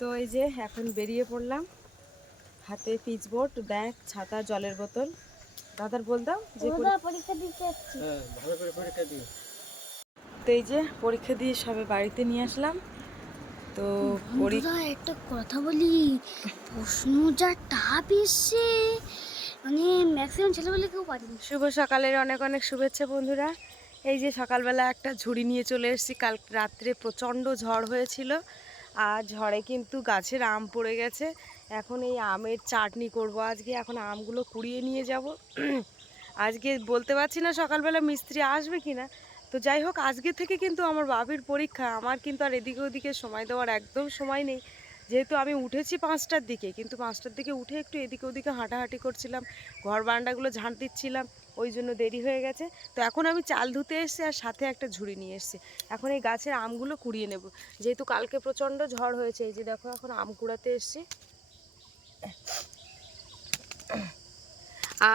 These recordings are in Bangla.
তো এই যে এখন বেরিয়ে পড়লাম, হাতে পিচবোর্ড, ব্যাগ, ছাতা, জলের বোতল। দাদার বল দাও যে পরীক্ষা দিতে যাচ্ছি। ভালো করে পরীক্ষা দিও। তো এই যে পরীক্ষা দিয়ে সবে বাড়িতে নিয়ে আসলাম। তো বন্ধুরা একটা কথা বলি, প্রশ্ন যা টাপ এসছে, মানে ম্যাক্সিমাম ছেলেবেলে কেউ পারেনি। শুভ সকালের অনেক অনেক শুভেচ্ছা বন্ধুরা। এই যে সকালবেলা একটা ঝুড়ি নিয়ে চলে এসেছি। কাল রাত্রে প্রচণ্ড ঝড় হয়েছিল, আর ঝড়ে কিন্তু গাছের আম পড়ে গেছে। এখন এই আমের চাটনি করব আজকে। এখন আমগুলো কুড়িয়ে নিয়ে যাব। আজকে বলতে পারছি না সকালবেলা মিস্ত্রি আসবে কি না। তো যাই হোক, আজকে থেকে কিন্তু আমার বাপির পরীক্ষা। আমার কিন্তু আর এদিকে ওদিকে সময় দেওয়ার একদম সময় নেই। যেহেতু আমি উঠেছি 5টার দিকে, কিন্তু 5টার দিকে উঠে একটু এদিকে ওদিকে হাঁটাহাঁটি করছিলাম, ঘর বারান্দাগুলো ঝাঁট দিচ্ছিলাম, ওই জন্য দেরি হয়ে গেছে। তো এখন আমি চাল ধুতে এসেছি আর সাথে একটা ঝুড়ি নিয়ে এসেছি। এখন এই গাছের আমগুলো কুড়িয়ে নেব, যেহেতু কালকে প্রচণ্ড ঝড় হয়েছে। এই যে দেখো, এখন আম কুড়াতে এসেছি।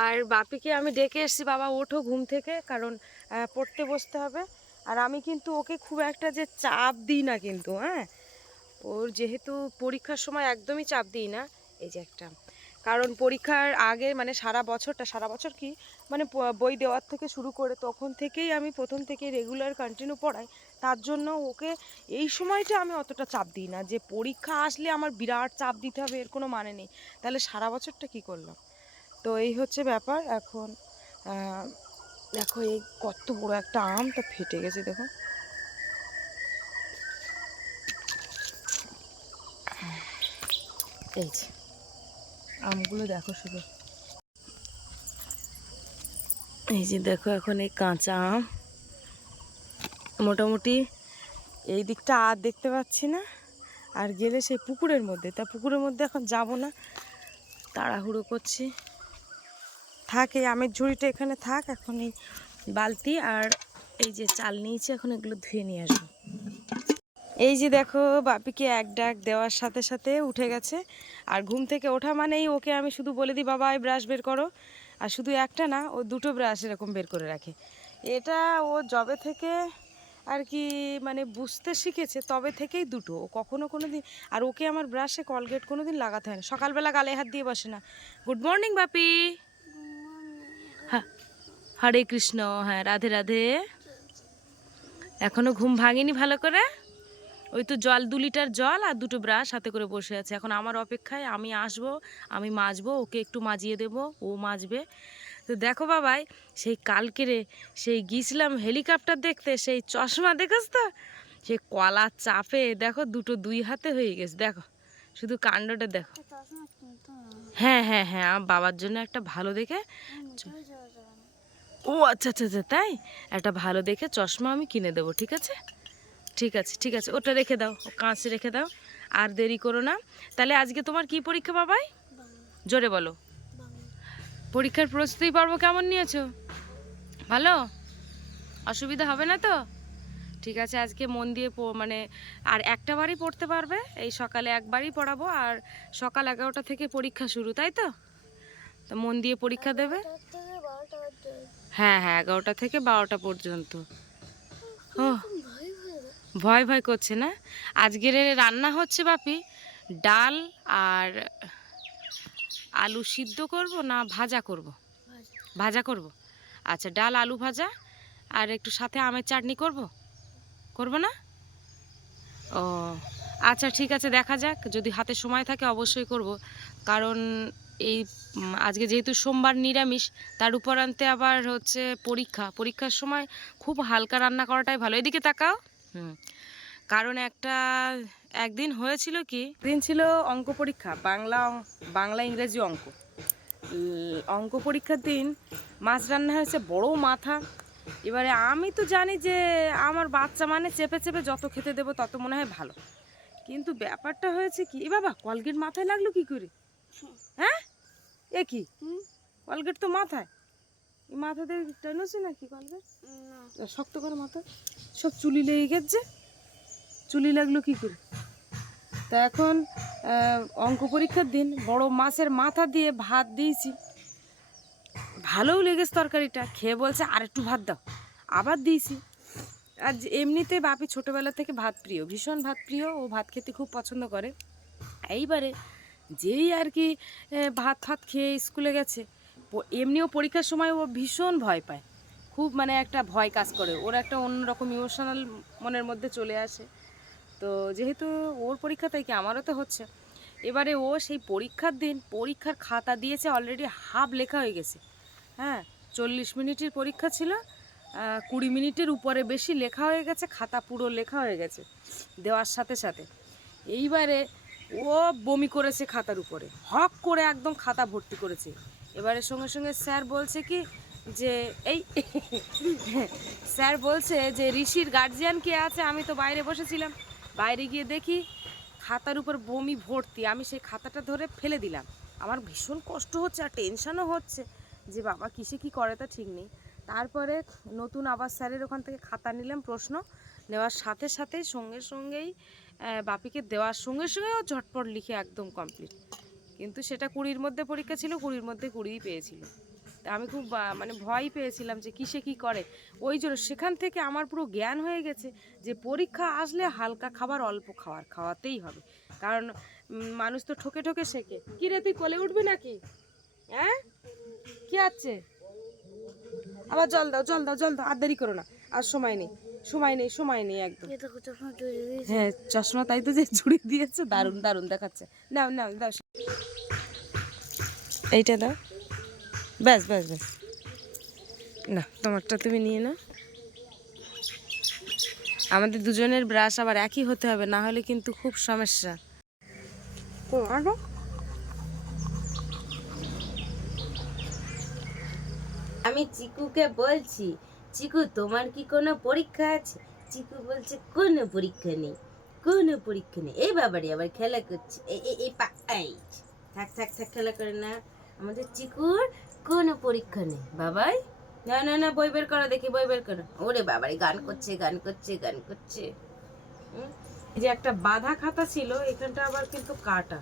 আর বাপিকে আমি ডেকে এসেছি, বাবা ওঠো ঘুম থেকে, কারণ পড়তে বসতে হবে। আর আমি কিন্তু ওকে খুব একটা যে চাপ দিই না কিন্তু, হ্যাঁ, ওর যেহেতু পরীক্ষার সময় একদমই চাপ দিই না। এই যে একটা, কারণ পরীক্ষার আগে মানে সারা বছর কি মানে বই দেওয়ার থেকে শুরু করে তখন থেকেই আমি প্রথম থেকে রেগুলার কন্টিনিউ পড়াই। তার জন্য ওকে এই সময়টা আমি অতটা চাপ দিই না যে পরীক্ষা আসলে আমার বিরাট চাপ দিতে হবে, এর কোনো মানে নেই। তাহলে সারা বছরটা কি করলাম। তো এই হচ্ছে ব্যাপার। এখন দেখো এই কত বড় একটা আমটা ফেটে গেছে, দেখো। এই যে আমগুলো দেখো শুধু, এই যে দেখো এখন এই কাঁচা আম। মোটামুটি এই দিকটা আর দেখতে পাচ্ছি না, আর গেলে সেই পুকুরের মধ্যে। তা পুকুরের মধ্যে এখন যাব না, তাড়াহুড়ো করছি। থাক, এই আমের ঝুড়িটা এখানে থাক। এখন এই বালতি আর এই যে চাল নিয়েছি, এখন এগুলো ধুয়ে নিয়ে আসবো। এই যে দেখো, বাপিকে এক ডাক দেওয়ার সাথে সাথে উঠে গেছে। আর ঘুম থেকে ওঠা মানেই ওকে আমি শুধু বলে দিই, বাবা এই ব্রাশ বের করো। আর শুধু একটা না, ও দুটো ব্রাশ এরকম বের করে রাখে। এটা ও যবে থেকে আর কি মানে বুঝতে শিখেছে, তবে থেকেই দুটো। ও কখনো কোনো দিন, আর ওকে আমার ব্রাশে কলগেট কোনো দিন লাগাতে হয় না। সকালবেলা গালে হাত দিয়ে বসে না। গুড মর্নিং বাপি। হ্যাঁ, হরে কৃষ্ণ। হ্যাঁ, রাধে রাধে। এখনো ঘুম ভাঙেনি ভালো করে। ওই তো জল 2 লিটার জল আর দুটো ব্রাশ হাতে করে বসে আছে। এখন আমার অপেক্ষায়, আমি আসবো, আমি মাজবো, ওকে একটু মাজিয়ে দেব, ও মাজবে। তো দেখো বাবাই, সেই কালকেরে সেই গিয়েছিলাম হেলিকপ্টার দেখতে, সেই চশমা দেখোস তো, সেই কলার চাপে দেখো দুটো 2 হাতে হয়ে গেছে। দেখো শুধু কাণ্ডটা দেখো। হ্যাঁ হ্যাঁ হ্যাঁ, আমার বাবার জন্য একটা ভালো দেখে। ও আচ্ছা আচ্ছা আচ্ছা, তাই একটা ভালো দেখে চশমা আমি কিনে দেবো, ঠিক আছে? ঠিক আছে ঠিক আছে, ওটা রেখে দাও, ও কাঁচ রেখে দাও, আর দেরি করো না। তাহলে আজকে তোমার কি পরীক্ষা বাবাই? জোরে বলো। পরীক্ষার প্রস্তুতি পর্ব কেমন নিয়েছো? ভালো? অসুবিধা হবে না তো? ঠিক আছে, আজকে মন দিয়ে মানে আর একটা বারই পড়তে পারবে। এই সকালে একবারই পড়াবো, আর সকাল 11টা থেকে পরীক্ষা শুরু, তাই তো? তো মন দিয়ে পরীক্ষা দেবে। হ্যাঁ হ্যাঁ, 11টা থেকে 12টা পর্যন্ত। ও, ভয় ভয় করছে না? আজকের রান্না হচ্ছে বাপি ডাল আর আলু সিদ্ধ করব না ভাজা করব? ভাজা করব। আচ্ছা, ডাল আলু ভাজা আর একটু সাথে আমের চাটনি করব। করব না? ও আচ্ছা, ঠিক আছে, দেখা যাক। যদি হাতে সময় থাকে অবশ্যই করব, কারণ এই আজকে যেহেতু সোমবার নিরামিষ, তার উপরান্তে আবার হচ্ছে পরীক্ষার সময় খুব হালকা রান্না করাটাই ভালো। এদিকে তাকাও। হুম, কারণ একদিন হয়েছিল কি, দিন ছিল অঙ্ক পরীক্ষা, বাংলা ইংরেজি অঙ্ক। অঙ্ক পরীক্ষার দিন মাছ রান্না হয়েছে, বড় মাথা। এবারে আমি তো জানি যে আমার বাচ্চা মানে চেপে চেপে যত খেতে দেবো তত মনে হয় ভালো। কিন্তু ব্যাপারটা হয়েছে কি, এ বাবা কলগেট মাথায় লাগলো কি করে? হ্যাঁ, এ কি কলগেট তো মাথায়, এই মাথাতে টেনেছে নাকি কলগেট? শক্ত করে মাথা, সব চুলি লেগে গেছে। চুলি লাগলো কি করে? তা এখন অঙ্ক পরীক্ষার দিন বড় মাছের মাথা দিয়ে ভাত দিয়েছি, ভালোও লেগেছে তরকারিটা, খেয়ে বলছে আর একটু ভাত দাও, আবার দিয়েছি। আর এমনিতে বাপি ছোটোবেলা থেকে ভাত প্রিয়, ভীষণ ভাত প্রিয়, ও ভাত খেতে খুব পছন্দ করে। এইবারে যেই আর কি ভাত ফাত খেয়ে স্কুলে গেছে, এমনিও পরীক্ষার সময় ও ভীষণ ভয় পায়, খুব মানে একটা ভয় কাজ করে, ওর একটা অন্যরকম ইমোশনাল মনের মধ্যে চলে আসে। তো যেহেতু ওর পরীক্ষা, তাই কি আমারও তো হচ্ছে। এবারে ও সেই পরীক্ষার দিন পরীক্ষার খাতা দিয়েছে, অলরেডি হাফ লেখা হয়ে গেছে। হ্যাঁ, 40 মিনিটের পরীক্ষা ছিল, 20 মিনিটের উপরে বেশি লেখা হয়ে গেছে, খাতা পুরো লেখা হয়ে গেছে দেওয়ার সাথে সাথে। এইবারে ও বমি করেছে খাতার উপরে, হক করে একদম খাতা ভর্তি করেছে। এবারে সঙ্গে সঙ্গে স্যার বলছে কি যে এই স্যার বলছে যে ঋষির গার্জিয়ান কে আছে? আমি তো বাইরে বসেছিলাম, বাইরে গিয়ে দেখি খাতার উপর বমি ভর্তি। আমি সেই খাতাটা ধরে ফেলে দিলাম। আমার ভীষণ কষ্ট হচ্ছে আর টেনশনও হচ্ছে যে বাবা কিসে কি করে তা ঠিক নেই। তারপরে নতুন আবার স্যারের ওখান থেকে খাতা নিলাম, প্রশ্ন নেওয়ার সাথে সাথেই সঙ্গে সঙ্গেই বাপিকে দেওয়ার সঙ্গে সঙ্গে ও ঝটপট লিখে একদম কমপ্লিট। কিন্তু সেটা 20-র মধ্যে পরীক্ষা ছিল, 20-র মধ্যে 20ই পেয়েছিল। তা আমি খুব মানে ভয় পেয়েছিলাম যে কিসে কি করে। ওই জন্য সেখান থেকে আমার পুরো জ্ঞান হয়ে গেছে যে পরীক্ষা আসলে হালকা খাবার, অল্প খাওয়াতেই হবে। কারণ মানুষ তো ঠকে ঠকে শেখে। কি রে, তুই কোলে উঠবি নাকি? হ্যাঁ, কি আছে? আবার জল দাও, জল দাও, জল দাও, আর দেরি করো না, আর সময় নেই, সময় নেই, সময় নেই একদম। হ্যাঁ, চশমা তাই তো যে জুড়ে দিয়েছে, দারুণ দারুণ দেখাচ্ছে। নাও নাও দাও, এইটা দাও, ব্যাস ব্যাস ব্যাস, না তোমারটা তুমি নিয়ে নাও। আমাদের দুজনের ব্রাশ আবার একই হতে হবে, না হলে কিন্তু খুব সমস্যা। আমি চিকুকে বলছি, চিকু তোমার কি কোনো পরীক্ষা আছে? চিকু বলছে কোনো পরীক্ষা নেই, কোনো পরীক্ষা নেই। এই বাবারে আবার খেলা করছে, এই থাক থাক থাক, খেলা করে না। আমাদের চিকুর কোনো পরীক্ষা নেই বাবাই। না না না, বই বের করো দেখি, বই বের করো। ওরে বাবারে, গান করছে গান করছে গান করছে। এই যে একটা বাঁধা খাতা ছিল, এখানটা আবার কিন্তু কাটা,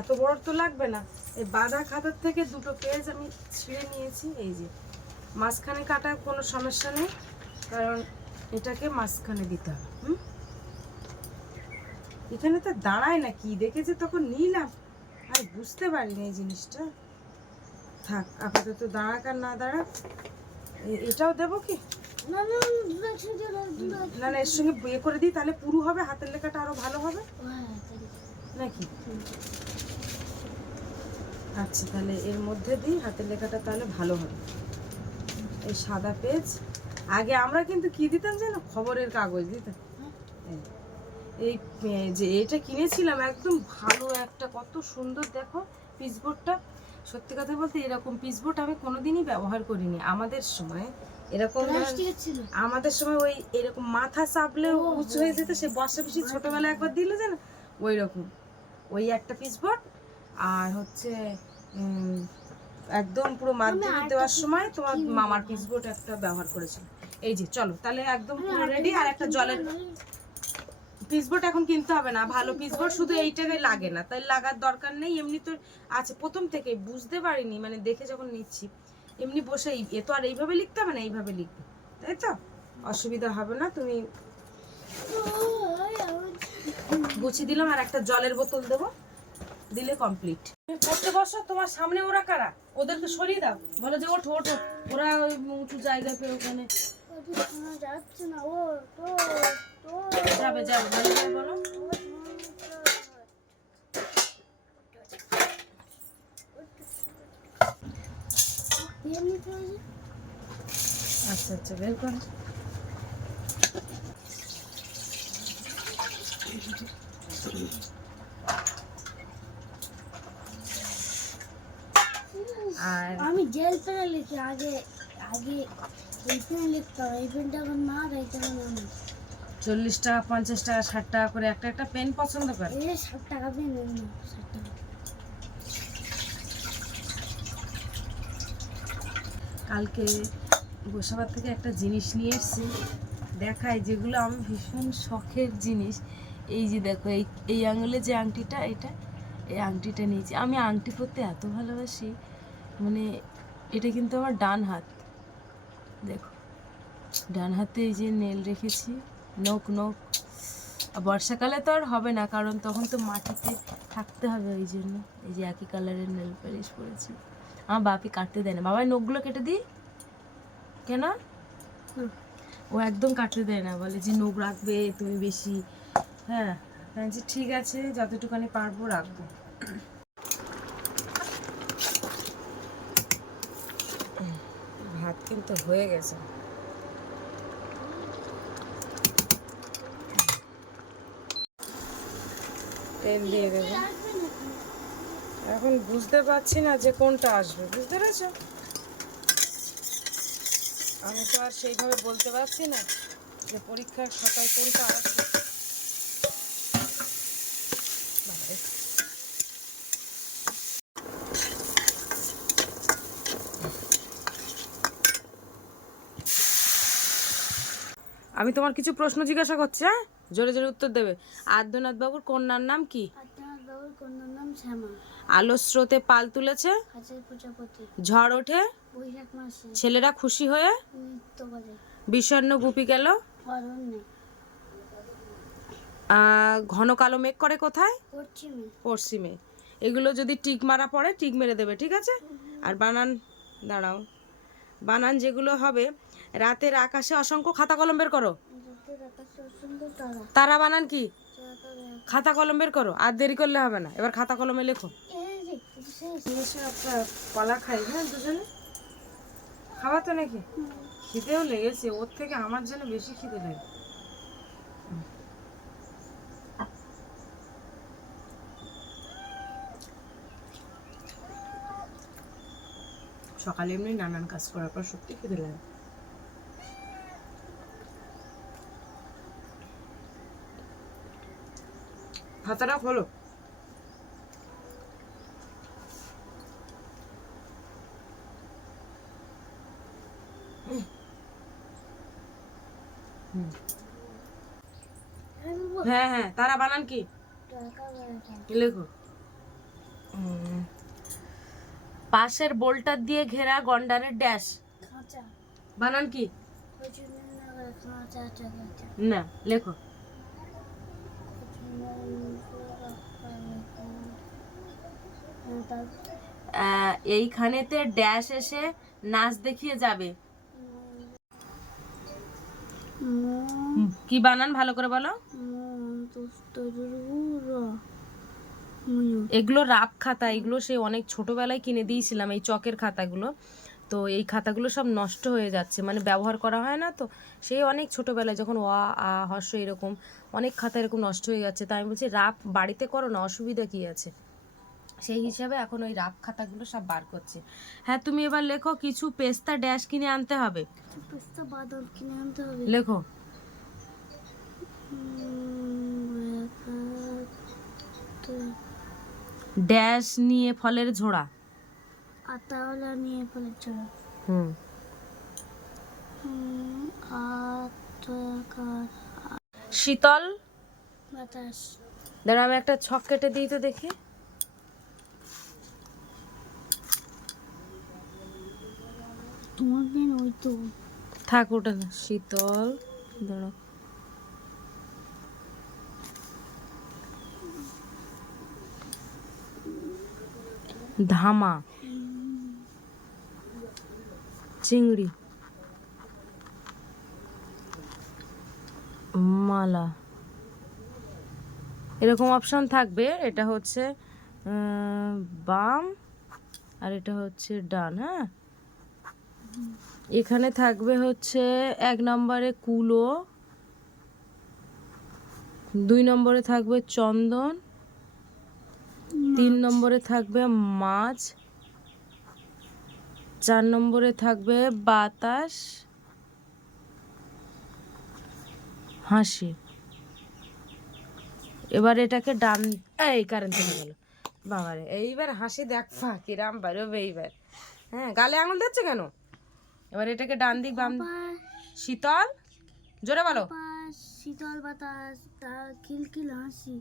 এত বড় তো লাগবে না। এই বাঁধা খাতার থেকে দুটো পেজ আমি ছিঁড়ে নিয়েছি। এই যে মাঝখানে কাটা কোনো সমস্যা নেই, কারণ এটাকে মাঝখানে দিতে হবে। এখানে তো দাঁড়ায় না, কি দেখেছে তখন নিলাম, আর বুঝতে পারিনি এই জিনিসটা। থাক, আপাতত দাঁড়াক আর না দাঁড়াক। এটাও দেবো কি? না না না না, এর সঙ্গে বিয়ে করে দিই, তাহলে পুরো হবে, হাতের লেখাটা আরো ভালো হবে নাকি? আচ্ছা, তাহলে এর মধ্যে দিই, হাতের লেখাটা তাহলে ভালো হবে। এই সাদা পেজ, আগে আমরা কিন্তু কি দিতাম জানো, খবরের কাগজ দিতাম। এই যে এটা কিনেছিলাম, একদম ভালো একটা, কত সুন্দর দেখো পিচবোর্ডটা। সত্যি কথা বলতে এরকম পিচবোর্ড আমি কোনোদিনই ব্যবহার করিনি আমাদের সময়। এরকম আমাদের সময় ওই এরকম মাথা চাপলে উঁচু হয়ে যেত, সে বর্ষা পিসি ছোটবেলায় একবার দিল জানো, ওই রকম ওই একটা পিচবোর্ড। আর হচ্ছে একদম পুরো মাধ্যমিক দেওয়ার সময় তোমার মামার পিচবোর্ড একটা ব্যবহার করেছিল। এই যে চলো তাহলে একদম পুরো রেডি। আর একটা জলের পিচবোর্ড এখন কিনতে হবে না, ভালো পিচবোর্ড শুধু এইটাই লাগে না, তাই লাগার দরকার নেই। এমনি তো আছে, প্রথম থেকে বুঝতে পারিনি, মানে দেখে যখন নিচ্ছি এমনি বসে, এ তো আর এইভাবে লিখতে হবে না, এইভাবে লিখবে, তাই তো অসুবিধা হবে না। তুমি গুছিয়ে দিলাম, আর একটা জলের বোতল দেবো, দিলে কমপ্লিট। পড়তে বসো, তোমার সামনে ওরা কারা? ওদেরকে সরিয়ে দাও, বলো যে ওঠো ওঠো, ওরা ওই উঁচু জায়গা পেয়ে ওখানে যাচ্ছে না। ও তো যাবে যাবে, ভালো করে বলো। আচ্ছা আচ্ছা, বের করো। আর আমি জেল পেনে লিখি, আগে আগে এই পেন লিখতাম, এই পেনটা এখন মা রাইতে আমি 40 টাকা 50 টাকা 60 টাকা করে একটা একটা পেন পছন্দ করে। 60 টাকা পেন, 60 টাকা। কালকে গোসাবার থেকে একটা জিনিস নিয়ে এসেছি, দেখাই, যেগুলো আমি ভীষণ শখের জিনিস। এই যে দেখো, এই আঙুলে যে আংটিটা, এই আংটিটা নিয়েছি। আমি আংটি পরতে এত ভালোবাসি, মানে এটা কিন্তু আমার ডান হাত। দেখো ডান হাতে এই যে নেল রেখেছি, নখ আর বর্ষাকালে তো আর হবে না, কারণ তখন তো মাটিতে থাকতে হবে, ওই জন্য এই যে একই কালারের নেল পালিশ পরেছি। আমার বাপি কাটতে দেয় না। বাবাই নখগুলো কেটে দিই কেন? ও একদম কাটতে দেয় না, বলে যে নখ রাখবে তুমি বেশি। হ্যাঁ, আমি বলছি ঠিক আছে, যতটুকুনি পারবো রাখবো। ভাত কিন্তু হয়ে গেছে। তেল দিয়ে দেবো। এখন বুঝতে পারছি না যে কোনটা আসবে, বুঝতে পেরেছো? আমি তো আর সেইভাবে বলতে পারছি না যে পরীক্ষার খাতায় কোনটা আসবে। বাবারে। আমি তোমার কিছু প্রশ্ন জিজ্ঞাসা করছি, হ্যাঁ, জোরে জোরে উত্তর দেবে। আদ্যনাথ বাবুর কন্যার নাম কি? আদিনাথ বাবুর কন্যার নাম শ্যামা। আলোর স্রোতে পাল তুলেছে, হাজার প্রজাপতি। ঝড় ওঠে, বৈশাখ মাসে ছেলেরা খুশি হয়ে, নৃত্য করে। বিষণ্ণ গুপি গেল, অরণ্যে। ঘন কালো মেঘ করে কোথায়? পশ্চিমে। পশ্চিমে। এগুলো যদি টিক মারা পড়ে টিক মেরে দেবে, ঠিক আছে? আর বানান, দাঁড়াও, বানান যেগুলো হবে, রাতের আকাশে অসংখ্য খাতা কলম বের করো। রাতের আকাশে অসংখ্য তারা। তারা বানান কি? তারা। খাতা কলম বের করো, আর দেরি করলে হবে না, এবার খাতা কলমে লেখো। এই যে শেষ। এসে একটা কলা খাই, হ্যাঁ, দুজনে খাওয়া তো নাকি? খিদেও লেগেছে, ওর থেকে আমার জন্য বেশি খিদে লাগে। সকালে এমনি নানান কাজ করার পর সত্যি খিদে লাগে। হাতাটা খোলো। হ্যাঁ হ্যাঁ, তারা বানান কি? লেখো। পাশের বোল্টার দিয়ে ঘেরা গন্ডারের ড্যাশ খাঁচা। বানান কি? খাঁচা। না, লেখো। এইখানেতে ড্যাশ এসে নাচ দেখিয়ে যাবে। কি বানান ভালো করে বলো। এগুলো রাপ খাতা, এগুলো সে অনেক ছোটবেলায় কিনে দিয়েছিলাম, এই চকের খাতাগুলো। তো এই খাতাগুলো সব নষ্ট হয়ে যাচ্ছে, মানে ব্যবহার করা হয় না, তো সেই অনেক ছোটবেলায় যখন হর্ষ এরকম অনেক খাতা এরকম নষ্ট হয়ে যাচ্ছে, তাই আমি বলছি রাপ বাড়িতে করো না, অসুবিধা কি আছে। সেই হিসাবে এখন ওই রাপ খাতাগুলো সব বার করছে। হ্যাঁ, তুমি এবার লেখো, কিছু পেস্তা ড্যাশ কিনে আনতে হবে। পেস্তা বাদাম কিনে আনতে হবে। লেখো। ড্যাশ নিয়ে ফলের ঝোড়া। আতাওয়ালা নিয়ে ফলের ঝোড়া। শীতল বাতাস। দাঁড়া, আমি একটা ছক কেটে দিই তো দেখি। তোমার দিন ওই তো থাক, ওটা না, শীতল, দাঁড়া, ধামা, চিংড়ি, মালা, এরকম অপশন থাকবে। এটা হচ্ছে বাম আর এটা হচ্ছে ডান। হ্যাঁ, এখানে থাকবে হচ্ছে 1 নম্বরে কুলো, 2 নম্বরে থাকবে চন্দন, 3 নম্বরে থাকবে মাছ, 4 নম্বরে থাকবে বাতাস, হাসি। এবার এটাকে ডান, এই কারেন্ট চলে গেল বাবারে। এইবার হাসি দেখবা কিরাম বেরোবে এইবার। হ্যাঁ, গালে আঙুল দিচ্ছে কেন? এবার এটাকে ডান দিক বাম। শীতল, জোরে বলো। শীতল বাতাস, খিলখিল হাসি,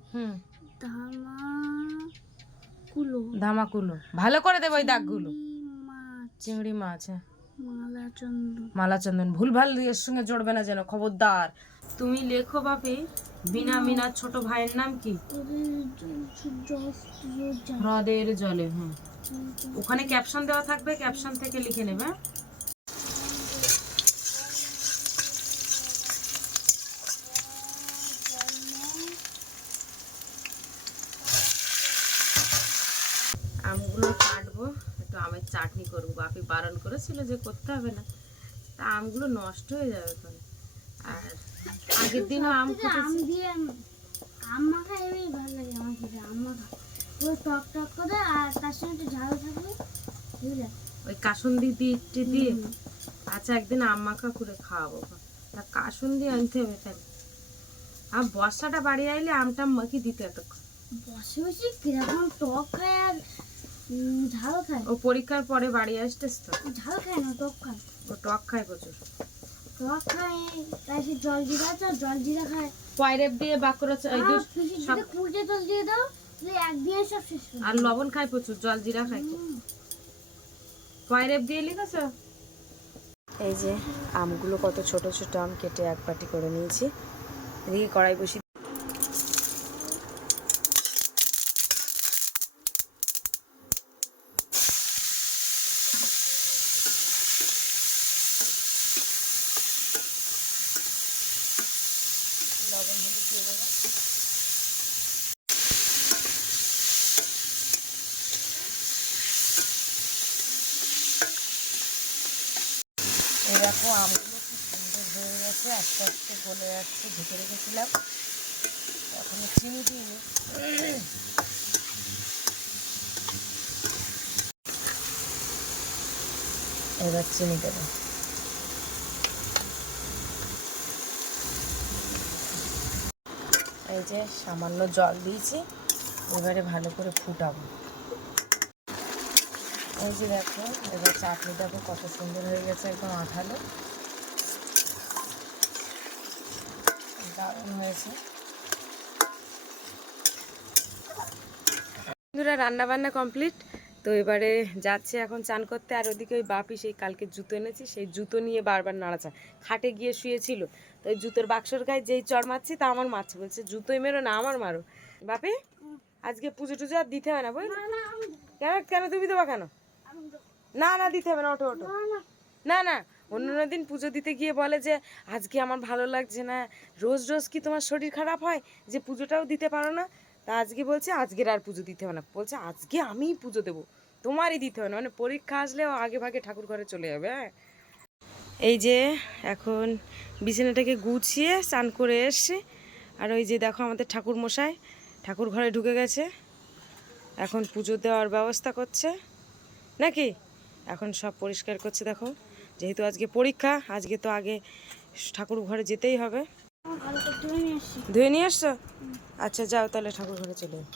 ধামাকুলো। ভালো করে দেবো ওই দাগগুলো। মাছ, চিংড়ি মাছ, হ্যাঁ। মালাচন্দন। মালাচন্দন ভুল ভাল এর সঙ্গে জড়বে না যেন, খবরদার। তুমি লেখো বাপি, বিনা মিনার ছোট ভাইয়ের নাম কি? হ্রদের জলে। হ্যাঁ, ওখানে ক্যাপশন দেওয়া থাকবে, ক্যাপশন থেকে লিখে নেবে। আমগুলো কাটবো, একটু আমের চাটনি করবো। বাপি বারণ করেছিল যে করতে হবে না, তা আমগুলো নষ্ট হয়ে যাবে তো। আর আগের দিনও আম আম কুটেছি। দিয়ে আম মাখা এমনি ভালো লাগে আমার খেতে। আম মাখা পুরো টক টক করে, আর তার সঙ্গে একটু ঝাল থাকবে, বুঝলে? ওই কাসুন্দি দিয়ে দিয়ে। আচ্ছা, একদিন আম মাখা করে খাওয়াবো। তা কাসুন্দি আনতে হবে তাহলে। আর বর্ষাটা বাড়ি আইলে আমটা মাখি দিতে এতক্ষণ। বসে বসে কিরকম টক খায় আর ঝাল খায়। ও পরীক্ষার পরে বাড়ি আসতেস তো, ঝাল খায় না, টক খায়। ও টক খায় প্রচুর। টক খায়, তাই সে জল জিরা আছে, জল জিরা খায়। পয়রেপ দিয়ে বাঁকুড়া সব। কুড়ে জল দিয়ে দাও, একদিনে সব শেষ করে আর লবণ খায় প্রচুর, জল জিরা খায়। পয়রেপ দিয়ে লিখেছ? এই যে আমগুলো কত ছোট ছোট আম কেটে এক বাটি করে নিয়েছি। এদিকে কড়াই বসি। লবণ হলুদ দিয়ে দেবো। এই দেখো আমগুলো কি সুন্দর হয়ে গেছে, আস্তে আস্তে গলে যাচ্ছে। ঢেকে রেখেছিলাম, এখনো চিনি দিইনি। এবার চিনি দেবো। এই যে সামান্য জল দিয়েছি, এবারে ভালো করে ফুটাবো। এই যে দেখো, এবার চাটনি দেখো কত সুন্দর হয়ে গেছে, একদম আঠালো, দারুণ হয়েছে। বন্ধুরা, রান্না বান্না কমপ্লিট। তো এবারে যাচ্ছে এখন চান করতে। আর ওদিকে ওই বাপি সেই কালকে জুতো এনেছি, সেই জুতো নিয়ে বারবার নাড়াচা। খাটে গিয়ে শুয়েছিল, তো ওই জুতোর বাক্সর গায়ে যেই চড় মারছি তা আমার মারছে, বলছে জুতোই মেরো না আমার মারো। বাপি আজকে পুজো টুজো আর দিতে হয় না, বুঝলি? কেন কেন তুমি দেবা কেন? না না, দিতে হবে না, ওঠো ওঠো। না না, অন্য দিন পুজো দিতে গিয়ে বলে যে আজকে আমার ভালো লাগছে না। রোজ রোজ কি তোমার শরীর খারাপ হয় যে পুজোটাও দিতে পারো না? তা আজকে বলছে আজকের আর পুজো দিতে হবে না, বলছে আজকে আমিই পুজো দেবো, তোমারই দিতে হবে না। মানে পরীক্ষা আসলেও আগে ভাগে ঠাকুর ঘরে চলে যাবে। হ্যাঁ, এই যে এখন বিছানাটাকে গুছিয়ে স্নান করে এসছি। আর ওই যে দেখো আমাদের ঠাকুর মশাই ঠাকুর ঘরে ঢুকে গেছে, এখন পুজো দেওয়ার ব্যবস্থা করছে নাকি। এখন সব পরিষ্কার করছে দেখো, যেহেতু আজকে পরীক্ষা, আজকে তো আগে ঠাকুর ঘরে যেতেই হবে। ধুয়ে নিয়ে আসছো? আচ্ছা যাও তাহলে ঠাকুর ঘরে চলে যাও।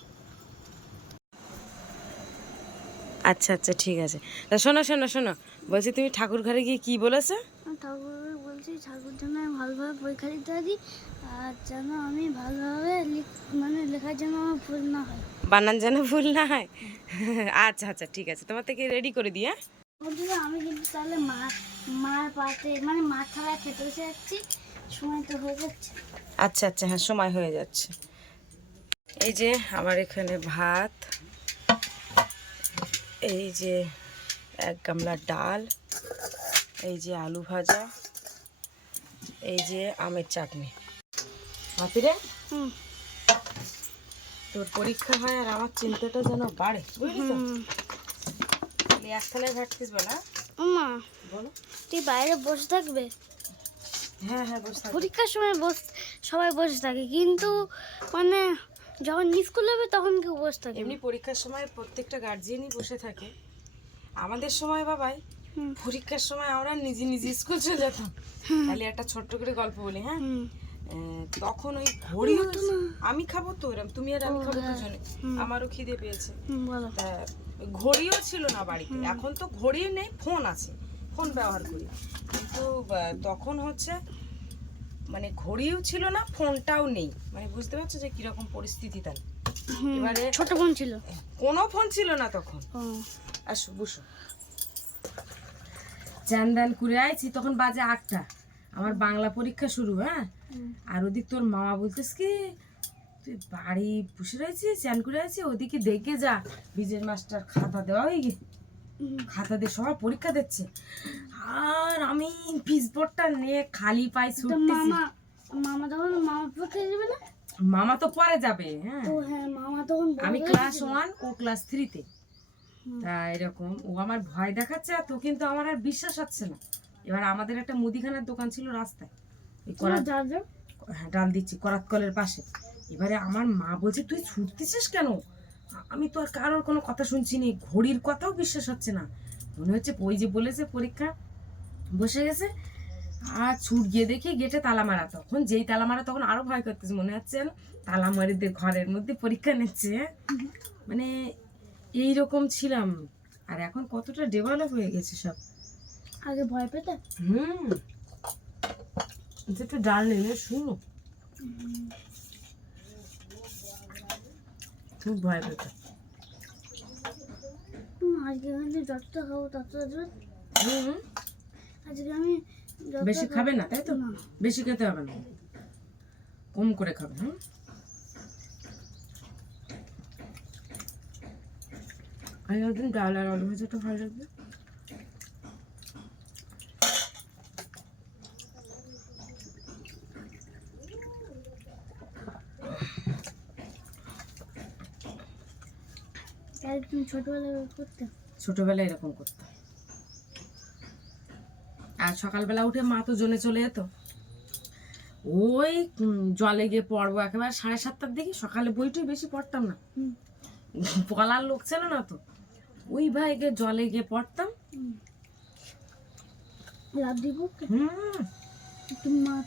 আচ্ছা আচ্ছা ঠিক আছে। তা শোনো শোনো শোনো, বলছি তুমি ঠাকুর ঘরে গিয়ে কি বলেছো? ঠাকুর বলছি ঠাকুর যেন আমি ভালোভাবে পরীক্ষা দিতে পারি, আর যেন আমি ভালোভাবে মানে লেখার জন্য আমার ভুল না হয়, বানান যেন ভুল না হয়। আচ্ছা আচ্ছা ঠিক আছে, তোমার থেকে রেডি করে দিই। হ্যাঁ, আমি কিন্তু তাহলে মার পাতে মানে মার থালায় খেতে বসে যাচ্ছি, সময় তো হয়ে যাচ্ছে। আচ্ছা আচ্ছা, হ্যাঁ সময় হয়ে যাচ্ছে। এই যে আমার এখানে ভাত, এই যে এক গামলা ডাল, এই যে আলু ভাজা, এই যে আমের চাটনি। ভাতিরে তোর পরীক্ষা হয় আর আমার চিন্তাটা যেন বাড়ে, বুঝলি তো? এক থালায় ভাত খাস বলা। মা বলো। তুই বাইরে বসে থাকবে? হ্যাঁ হ্যাঁ, বসে থাকো। পরীক্ষার সময় সবাই বসে থাকে, কিন্তু মানে যখন স্কুল হবে তখন কেউ বসে থাকে? এমনি পরীক্ষার সময় প্রত্যেকটা গার্জিয়ানই বসে থাকে। আমাদের সময় বাবাই পরীক্ষার সময় আমরা নিজে নিজে স্কুল চলে যেতাম। তাহলে একটা ছোট্ট করে গল্প বলি। হ্যাঁ, তখন ওই ঘড়ি, আমি খাবো তো এরম, তুমি আর আমি খাবো দুজনে, আমারও খিদে পেয়েছে। তা ঘড়িও ছিল না বাড়িতে। এখন তো ঘড়ি নেই, ফোন আছে, ফোন ব্যবহার করি। কিন্তু তখন হচ্ছে মানে ঘড়িও ছিল না, ফোনটাও নেই। মানে বুঝতে পারছো যে কিরকম পরিস্থিতি। তাহলে এবারে ছোট ফোন ছিল, কোনো ফোন ছিল না তখন। আসো বসো। চান দান করে আইছি, তখন বাজে 8টা। আমার বাংলা পরীক্ষা শুরু, হ্যাঁ? আর ওদিক তোর মামা বলতেস কি তুই বাড়ি বসে রয়েছিস, চ্যান করে আছিস, ওদিকে দেখে যা বিজের মাস্টার খাতা দেওয়া হয়ে গেছে, খাতা দিয়ে সবার পরীক্ষা দিচ্ছে। আর আমি পিসবোর্ডটা নিয়ে খালি পায়ে তো ছুটতেছি। মামা তখন মামা পক্ষে যাবে না? মামা তো পরে যাবে, হ্যাঁ। ও হ্যাঁ, মামা তখন আমি ক্লাস 1, ও ক্লাস 3-তে। তা এরকম ও আমার ভয় দেখাচ্ছে, আর তো কিন্তু আমার আর বিশ্বাস হচ্ছে না। এবার আমাদের একটা মুদিখানার দোকান ছিল রাস্তায়, ওই হ্যাঁ ডাল দিচ্ছি করাত কলের পাশে। এবারে আমার মা বলছে তুই ছুটতেছিস কেন? আমি তো আর কারোর কোনো কথা শুনছি নি, ঘড়ির কথাও বিশ্বাস হচ্ছে না, মনে হচ্ছে ওই যে বলেছে পরীক্ষা বসে গেছে। আর ছুট গিয়ে দেখি গেটে তালা মারা, তখন যেই তালা মারা তখন আরো ভয় করতেছে, মনে হচ্ছে যেন তালা মারিদের ঘরের মধ্যে পরীক্ষা নিচ্ছে, হ্যাঁ? মানে এইরকম ছিলাম। আর এখন কতটা ডেভেলপ হয়ে গেছে সব। আগে ভয় পেতে? একটু ডাল নেই, শুনো খুব ভয় পেত। আজকে আমি যতটা খাবো ততটা আজকে আমি বেশি খাবে না, তাই তো? বেশি খেতে হবে না, কম করে খাবে। হ্যাঁ, আর একদিন ডাল আর আলু ভাজাটা ভালো লাগবে। তুমি ছোটবেলায় করতে? ছোটবেলায় এরকম করতাম। আর সকালবেলা উঠে মা তো জোনে চলে যেত, ওই জলে গিয়ে পড়বো একেবারে 7:30টার দিকে। সকালে বইটই বেশি পড়তাম না, পলার লোক ছিল না তো, ওই ভাইকে জলে গিয়ে পড়তাম। লাভ দিব?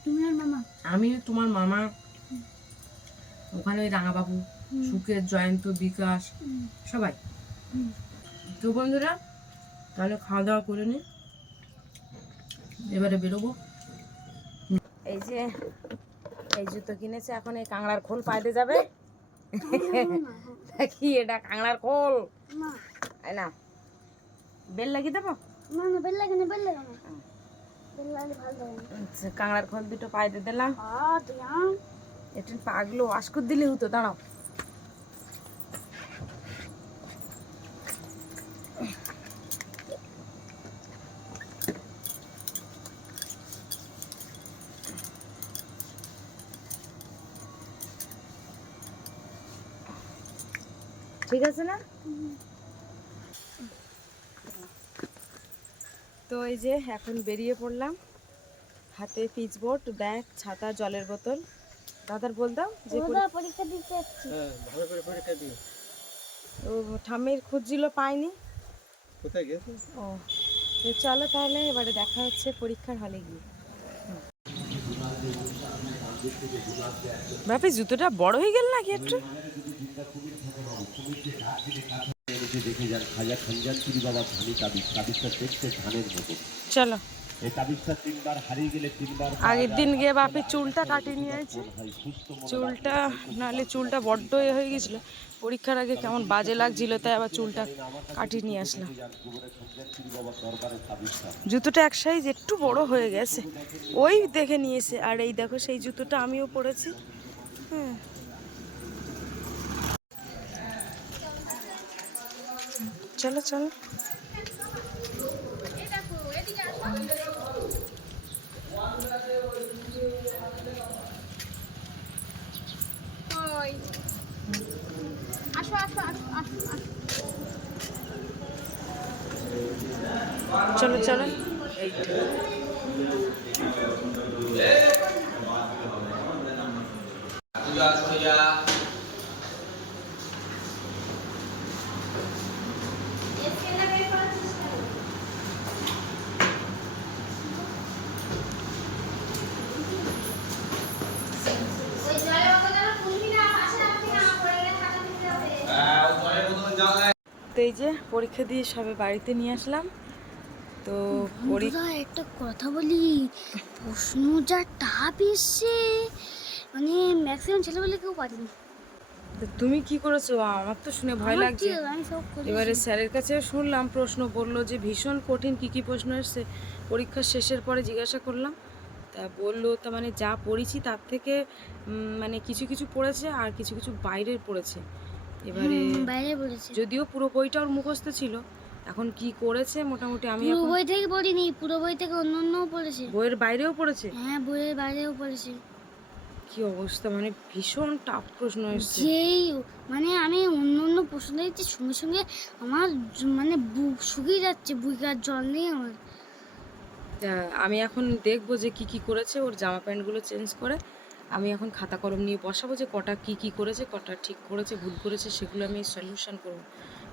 তুমি আর মামা? আমি, তোমার মামা, ওখানে ওই রাঙাবাবু, সুখের, জয়ন্ত, বিকাশ, সবাই। তো বন্ধুরা তাহলে খাওয়া দাওয়া করে নি, এবারে বেরোবো। এই যে এই জুতো কিনেছে, এখন এই কাংড়ার খোল পাইতে যাবে। কি এটা কাংড়ার খোল? না বেল লাগিয়ে দেবো? না না, বেল লাগে না, বেল লাগে না, বেল লাগলে ভালো লাগে না। আচ্ছা, কাংড়ার খোল দুটো পাইতে দিলাম। দিলাম। এটা পাগলো ওয়াশ করে দিলে হতো, দাঁড়াও। ঠিক আছে না? তো এই যে এখন বেরিয়ে পড়লাম, হাতে পিচবোর্ড, ব্যাগ, ছাতা, জলের বোতল। দাদার বলতাম যে পরীক্ষা দিতে যাচ্ছি। ভালো করে পরীক্ষা দিও। ও ঠাম্মির খুঁজছিল, পাইনি। কোথায় গেছে? ও তো চলো তাহলে এবারে দেখা হচ্ছে পরীক্ষার হলে গিয়ে। বাপি জুতোটা বড় হয়ে গেল নাকি একটু? দেখে যান খাজা খানজানপুরি বাবা ধানি তাবিজটা দেখতে ধানের মতো। চলো। এই তাবিজটা 3বার হারিয়ে গেলে 3বার আগের দিন গিয়ে বাপি চুলটা কাটিয়ে নিয়ে আছে, চুলটা নাহলে চুলটা বড্ড হয়ে গেছিল, পরীক্ষার আগে কেমন বাজে লাগছিল, তাই আবার চুলটা কাটিয়ে নিয়ে আসলাম। জুতোটা এক সাইজ একটু বড় হয়ে গেছে, ওই দেখে নিয়েছে। আর এই দেখো সেই জুতোটা আমিও পরেছি। হ্যাঁ, চলো চলো। চলো চলো। তো এই যে পরীক্ষা দিয়ে সবে বাড়িতে নিয়ে আসলাম। তো বন্ধুরা একটা কথা বলি, প্রশ্ন যা টাপ এসছে, মানে ম্যাক্সিমাম ছেলেবেলে কেউ পারেনি। তো তুমি কি করেছো? আমার তো শুনে ভয় লাগছে। আমি সব করি। এবারে স্যারের কাছে শুনলাম প্রশ্ন, বললো যে ভীষণ কঠিন, কি কি প্রশ্ন এসছে পরীক্ষার শেষের পরে জিজ্ঞাসা করলাম, তা বললো তা মানে যা পড়েছি তার থেকে মানে কিছু কিছু পড়েছে আর কিছু কিছু বাইরের পড়েছে। এবারে বাইরে পড়েছে। যদিও পুরো বইটা ওর মুখস্থ ছিল, এখন কি করেছে মোটামুটি আমি পুরো এখন বই থেকে পড়িনি, পুরো বই থেকে অন্য অন্যও পড়েছে। বইয়ের বাইরেও পড়েছে। হ্যাঁ, বইয়ের বাইরেও পড়েছে। কি অবস্থা, মানে ভীষণ টাফ প্রশ্ন এসছে। যেই মানে আমি অন্য অন্য প্রশ্ন দিচ্ছি সঙ্গে সঙ্গে আমার মানে বুক শুকিয়ে যাচ্ছে, বুকে আর জল নেই আমার। তা আমি এখন দেখবো যে কি কি করেছে, ওর জামা প্যান্টগুলো চেঞ্জ করে আমি এখন খাতা কলম নিয়ে বসাবো যে কটা কি কি করেছে, কটা ঠিক করেছে ভুল করেছে সেগুলো আমি সলিউশন করবো।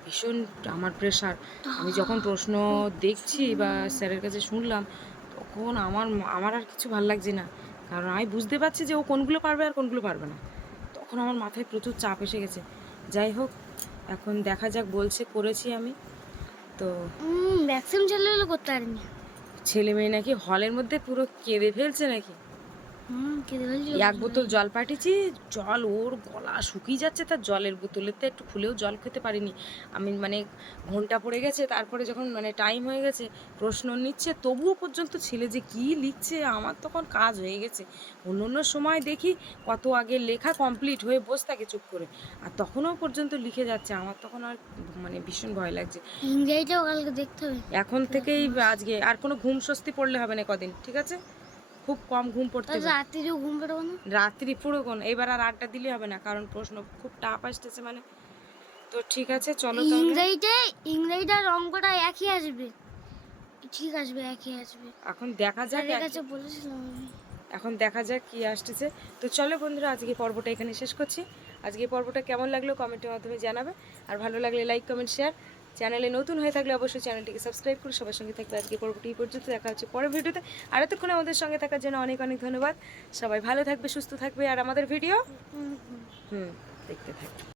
ভীষণ আমার প্রেশার। আমি যখন প্রশ্ন দেখছি বা স্যারের কাছে শুনলাম তখন আমার আর কিছু ভালো লাগছে না, কারণ আমি বুঝতে পারছি যে ও কোনগুলো পারবে আর কোনগুলো পারবে না। তখন আমার মাথায় প্রচুর চাপ এসে গেছে। যাই হোক, এখন দেখা যাক, বলছে করেছি আমি তো। ম্যাক্সিমাম ছেলেগুলো করতে পারিনি। ছেলে মেয়ে নাকি হলের মধ্যে পুরো কেঁদে ফেলছে নাকি। কেঁদে ফেলছিল। এক বোতল জল পাঠিয়েছি, জল ওর গলা শুকিয়ে যাচ্ছে, তার জলের বোতলেতে একটু খুলেও জল খেতে পারিনি আমি। মানে ঘন্টা পড়ে গেছে, তারপরে যখন মানে টাইম হয়ে গেছে প্রশ্ন নিচ্ছে, তবুও পর্যন্ত ছেলে যে কি লিখছে, আমার তখন কাজ হয়ে গেছে। অন্য অন্য সময় দেখি কত আগে লেখা কমপ্লিট হয়ে বসে থাকে চুপ করে, আর তখনও পর্যন্ত লিখে যাচ্ছে। আমার তখন আর মানে ভীষণ ভয় লাগছে। ইংরেজিটাও কালকে দেখতে হবে। এখন থেকেই আজকে আর কোনো ঘুম স্বস্তি পড়লে হবে না কদিন, ঠিক আছে? খুব কম ঘুম পড়তে হবে। রাত্রিরেও ঘুম পেটাবো না। রাত্রি পুরো কোন এবার আর আড্ডা দিলে হবে না, কারণ প্রশ্ন খুব টাফ আসতেছে মানে। তো ঠিক আছে, চলো তাহলে। ইংরেজিটার অঙ্কটা একই আসবে, ঠিক আসবে, একই আসবে। এখন দেখা যাক, স্যারের কাছে বলেছিলাম আমি। এখন দেখা যাক কি আসতেছে। তো চলো বন্ধুরা, আজকে পর্বটা এখানে শেষ করছি। আজকে পর্বটা কেমন লাগলো কমেন্টের মাধ্যমে জানাবে, আর ভালো লাগলে লাইক কমেন্ট শেয়ার। চ্যানেলে নতুন হয়ে থাকলে অবশ্যই চ্যানেলটিকে সাবস্ক্রাইব করে সবার সঙ্গে থাকবে। আজকে পর্বটি এই পর্যন্ত, দেখা হচ্ছে পরের ভিডিওতে। আর এতক্ষণ আমাদের সঙ্গে থাকার জন্য অনেক অনেক ধন্যবাদ। সবাই ভালো থাকবে, সুস্থ থাকবে, আর আমাদের ভিডিও দেখতে থাকবে।